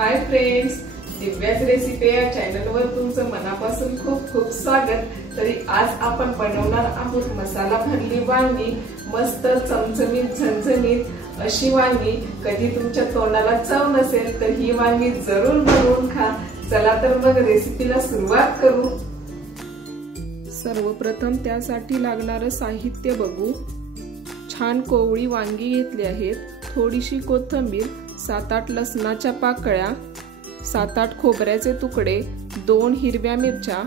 Hi friends, दिव्याच recipe या चॅनलवर तुमचं मनापासून खूप खूप स्वागत। तरी आज आपण बनवणार आहोत मसाला भरली वांगी। मस्त चमचमीत झणझणीत अशी वांगी कधी तुमच्या तोंडाला चव नसेल तर ही वांगी जरूर बनवून खा। चला तर मग रेसिपीला सुरुवात करू। सर्वप्रथम त्यासाठी लागणारं साहित्य बघू। छान कोवळी वांगी घेतली आहेत, थोडीशी कोथिंबीर, 7-8 लसणाच्या पाकळ्या, 7-8 खोबऱ्याचे तुकडे, 2 हिरव्या मिरच्या,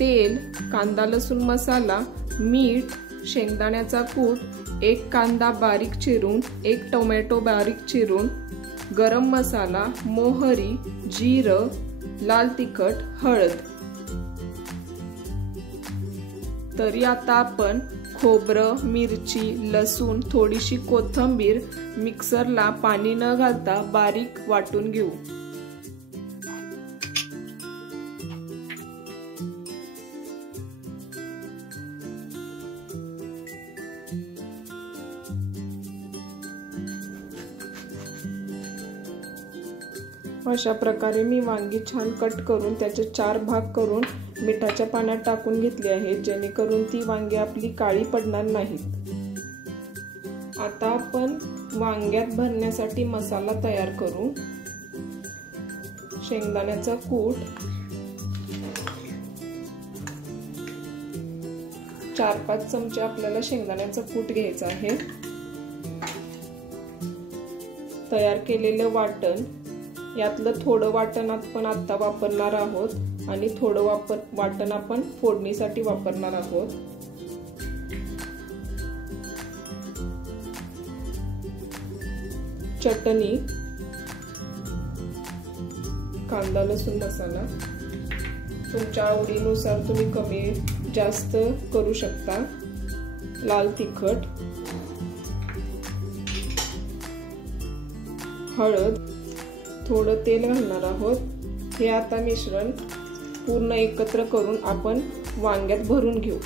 तेल, कांदा लसूण मसाला, मीठ, शेंगदाण्याचा कूट, 1 कांदा बारीक चिरून, 1 टोमॅटो बारीक चिरून, गरम मसाला, मोहरी, जिरं, लाल तिखट, हळद। तरी आता आपण खोबरं, मिरची, लसूण, थोडीशी कोथिंबीर मिक्सरला पाणी न घालता बारीक वाटून घेऊ। अशा प्रकारे मी वांगी छान कट करून त्याचे 4 भाग करून मिठाच्या पाण्यात टाकून घेतले आहेत, जेणेकरून ती वांगी आपली काळी पडणार नाहीत। आता आपण वांग्यात भरण्यासाठी मसाला तयार करू। शेंगदाण्याचा कूट, 4-5 चमचे आपल्याला शेंगदाण्याचा कूट घ्यायचा आहे। तयार केलेलं वाटण, यातलं थोडं वाटण आपण आता वापरणार आहोत आणि थोडं वाटण आपण फोडणीसाठी वापरणार आहोत। चटणी, कांदा लसूण मसाला, तुमच्या आवडीनुसार तुम्ही कमी जास्त करू शकता, लाल तिखट, हळद, थोडं तेल घालणार आहोत। हे आता मिश्रण पूर्ण एकत्र करून आपण वांग्यात भरून घेऊ।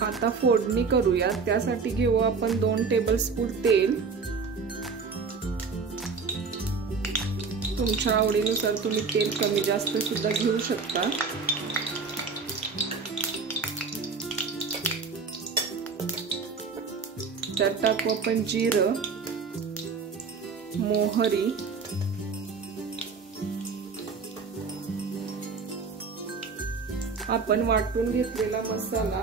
आता फोडणी करूया। त्यासाठी घेऊ आपण 2 टेबलस्पून तेल। तुमच्या आवडीनुसार तुम्ही तेल कमी जास्त सुद्धा घेऊ शकता। त्यात टाकू आपण जिरं, मोहरी, आपण वाटून घेतलेला मसाला,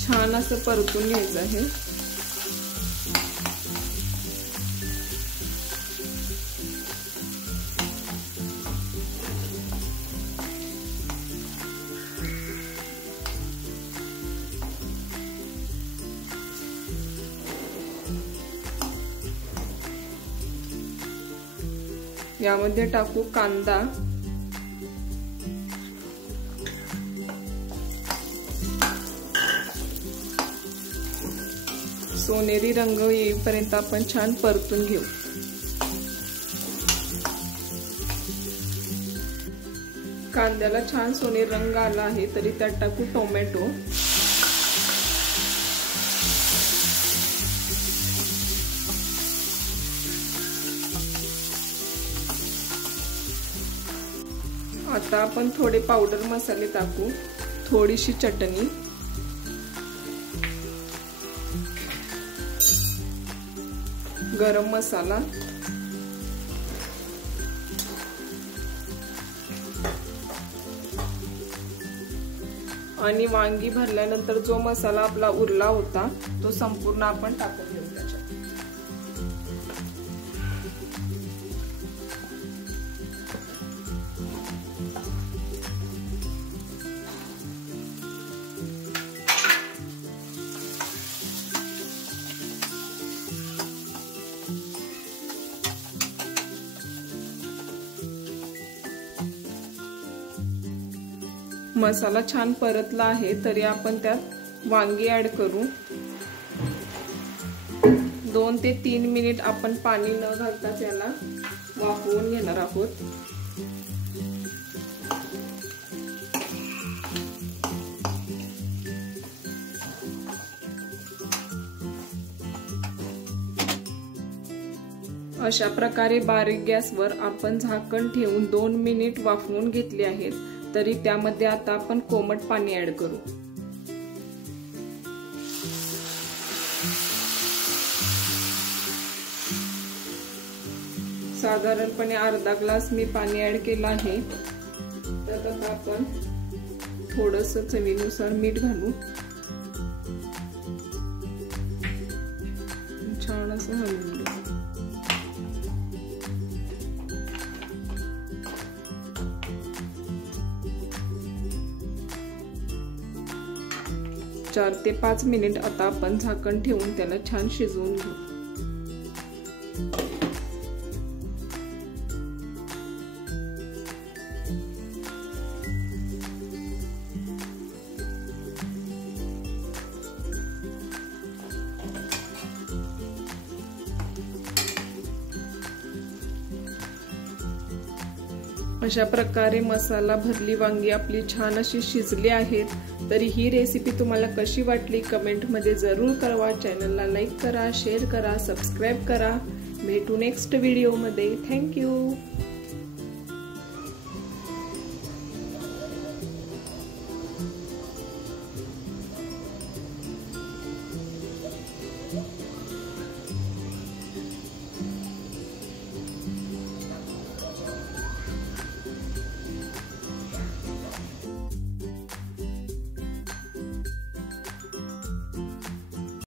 छान असं परतून घ्यायचं आहे। यामध्ये टाकू कांदा, सोनेरी रंग येईपर्यंत आपण छान परतून घेऊ। कांद्याला छान सोनेरी रंग आला आहे, तरी त्यात टाकू टोमॅटो, आता आपण थोडे पावडर मसाले टाकू, थोडीशी चटणी, गरम मसाला, आणि वांगी भरल्यानंतर जो मसाला आपला उरला होता तो संपूर्ण आपण टाकून घेऊ त्याच्यात। मसाला छान परतला आहे तरी आपण त्यात वांगी ऍड करू। 2 ते 3 मिनिट आपण पाणी न घालता त्याला वाफवून घेणार आहोत। अशा प्रकारे बारीक गॅसवर आपण झाकण ठेवून 2 मिनिट वाफवून घेतले आहेत। तरी त्यामध्ये आता आपण कोमट पाणी ऍड करू। साधारणपणे अर्धा ग्लास मी पाणी ऍड केलं आहे। तर आता आपण थोडंसं चवीनुसार मीठ घालू। छान असं हलवून घेऊ। 4 ते 5 मिनिट आता आपण झाकण ठेवून त्याला छान शिजवून घेऊ। अशा प्रकारे मसाला भरली वांगी आपली छान अशी शिजली आहेत। तरी ही रेसिपी तुम्हाला कशी वाटली कमेंट मध्ये जरूर कळवा। चॅनलला लाईक करा, शेअर करा, सबस्क्राइब करा। भेटू नेक्स्ट व्हिडिओ मध्ये। Thank you.